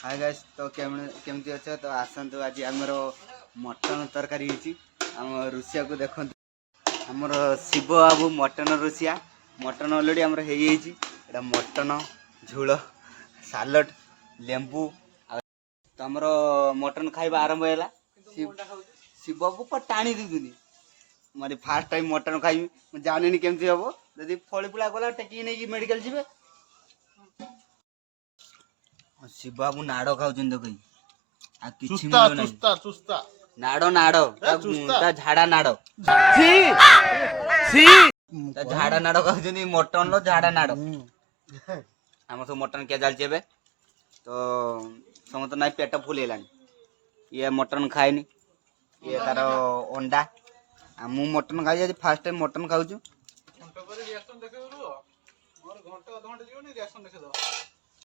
hi guys तो केमती अच्छे तो आसतु आज आमर मटन तरकारी आम रुषिया को देखो आमर शिव बाबू मटन रुषिया मटन अलरेडी आमर हो मटन झोल सालड लेंबू तो आमर मटन खाइबा आरंभ है शिव बाबू को टाणी दे मारे फास्ट टाइम मटन खाइबी मैं जानी केमती हम जब फली फुला गला टेक नहीं मेडिकल जी शिव बाबू नाड़ खाऊ कहीं नाड़ नाड़ झाड़ा नाड़ झाड़ा नाड़ खाऊ मटन झाड़ा नाड़ आम सब मटन क्या चलती तो समस्त ना पेट फुल ये मटन खाएनी ये तार अंडा मु मटन खाई फास्ट टाइम मटन खाऊ